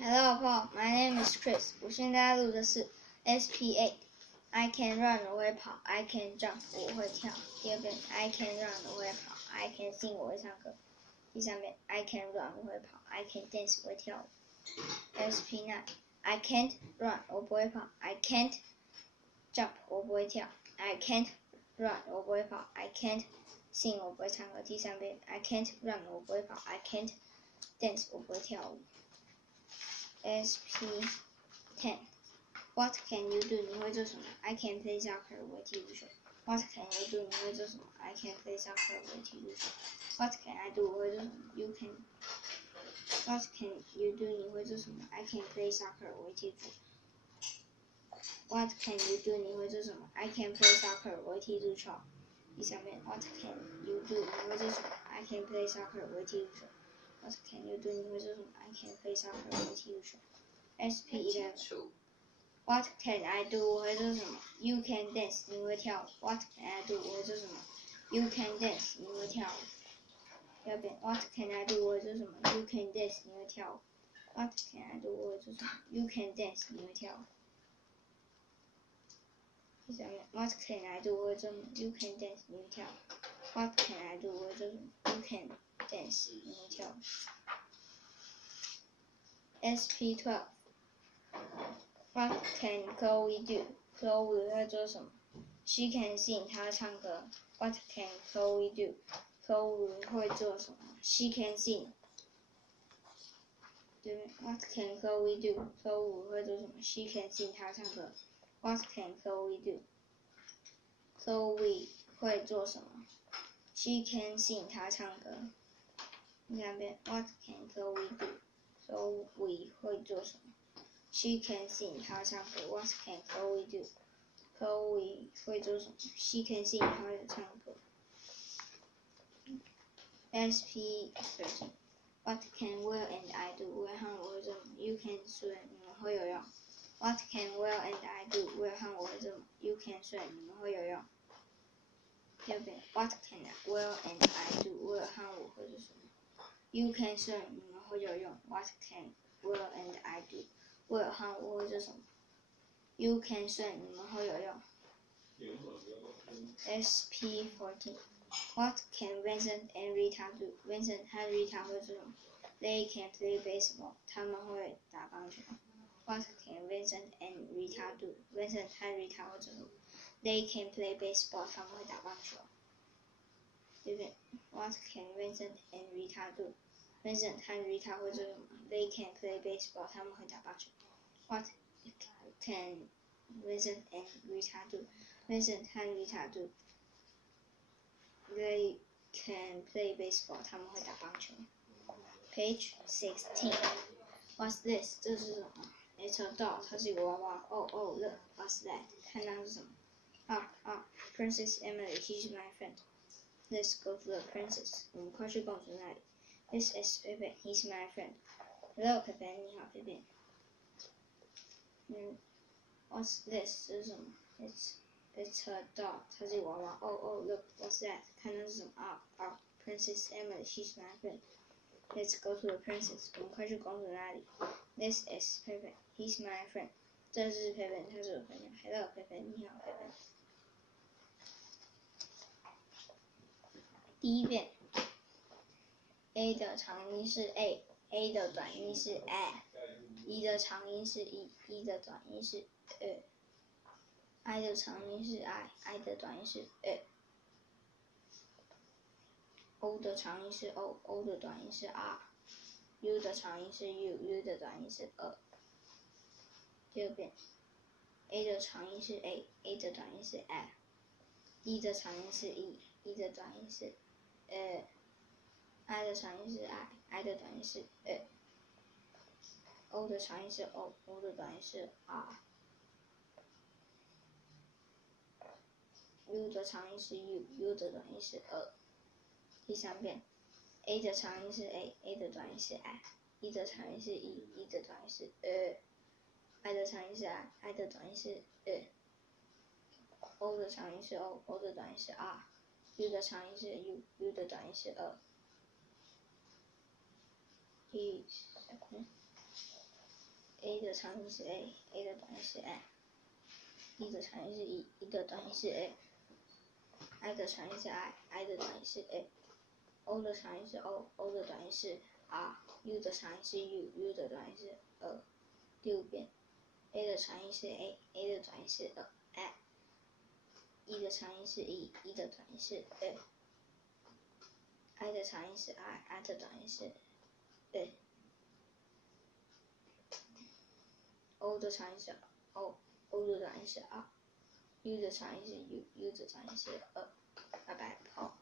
Hello, Paul. My name is Chris. 我现在录的是 SP8。I can run， 我会跑。I can jump， 我会跳。第二遍 I can run， 我会跑。I can sing， 我会唱歌。第三遍 I can run， 我会跑。I can dance， 我会跳舞。SP9 I can't run， 我不会跑。I can't jump， 我不会跳。I can't run， 我不会跑。I can't sing， 我不会唱歌。第三遍 I can't run， 我不会跑。I can't dance， 我不会跳舞。SP10 What can you do？ 你会做什么 ？I can play soccer， 我会踢足球。What can you do？ 你会做什么 ？I can play soccer， 我会踢足球。What can I do？ 我会做什么 ？You can。What can you do？ 你会做什么 ？I can play soccer， 我会踢足球。What can you do？ 你会做什么 ？I can play soccer， 我会踢足球。第三遍 What can you do？ 你会做什么 ？I can play soccer， 我会踢足球。What can you do？ 你会做什么 ？I can play soccer， 我会踢足球。SP11 What can I do？ 我会做什么 ？You can dance， 你会跳舞。What can I do？ 我会做什么 ？You can dance， 你会跳舞。第二遍 What can I do？ 我会做什么 ？You can dance， 你会跳舞。What can I do？ 我会做什么 ？You can dance， 你会跳舞。第三遍 What can I do？ 我会做什么 ？You can dance， 你会跳舞。What can I do？ 我会做什么 ？You can dance， 你会跳舞。SP12 What can Chloe do? Chloe 会做什么 ？She can sing， 她会唱歌。What can Chloe do? Chloe 会做什么 ？She can sing。对 ，What can Chloe do? Chloe 会做什么 ？She can sing， 她会唱歌。What can Chloe do? Chloe 会做什么 ？She can sing， 她唱歌。第三遍 ，What can Chloe do? Chloe 会做什么 ？She can sing， 她会唱歌。What can Chloe do? Chloe 会做什么 ？She can sing， 她会唱歌。SP13 What can Will and I do? Will 和我会做什么 ？You can swim， 你们会游泳。What can Will and I do? Will 和我会做什么 ？You can swim， 你们会游泳。第二遍 What can Will and I do? Will 和我会做什么 ？You can swim， 你们会游泳。What can Will and I do? Will 和我会做什么 ？You can swim， 你们会游泳。SP14 What can Vincent and Rita do? Vincent 和 Rita 会做什么 ？They can play baseball， 他们会打棒球。What can Vincent and Rita do? Vincent 和 Rita 会做什么 ？They can play baseball， 他们会打棒球。对不对 ？What can Vincent and Rita do? Vincent 和 Rita 会做什么 ？They can play baseball， 他们会打棒球。What can Vincent and Rita do? Vincent 和 Rita do They can play baseball， 他们会打棒球。Page 16 What's this？ 这是什么 ？It's a doll， 它是一个娃娃。Oh, look, what's that？ 看那是什么 Princess Emily, she's my friend. Let's go to the princess. 我们快去公主那里。This is Pippin, he's my friend. Hello, Pippin， 你好 ，Pippin。What's this？ 这是什么 ？It's a doll， 它是一个娃娃。Oh, look, what's that？ 看那是什么Princess Emily, she's my friend. Let's go to the princess. 我们快去公主那里。This is Pippin, he's my friend. 这是 Pippin， 他是我朋友。Hello, Pippin， 你好 ，Pippin。第一遍 ，A 的长音是 A 的短音是 A，E 的长音是 E 的短音是I 的长音是 I 的短音是O 的长音是 O 的短音是 U 的长音是 U 的短音是第二遍 ，A 的长音是 A 的短音是 E 的长音是 E 的短音是I 的长音是 I 的短音是O 的长音是 O 的短音是 U 的长音是 U 的短音是第三遍 ，A 的长音是 A 的短音是 E 的长音是 E 的短音是I 的长音是 I 的短音是O 的长音是 O 的短音是 U 的长音是 U 的短音是第的长音是 A 的短音是 I，E 的长音是 E 的短音是 I 的长音是 I 的短音是 O 的长音是 O 的短音是 U 的长音是 U 的短音是第五遍 A 的长音是 A 的短音是E 的长音是 E 的短音是I 的长音是 I 的短音是O 的长音是 O 的短音是 U 的长音是 U 的短音是拜拜，好。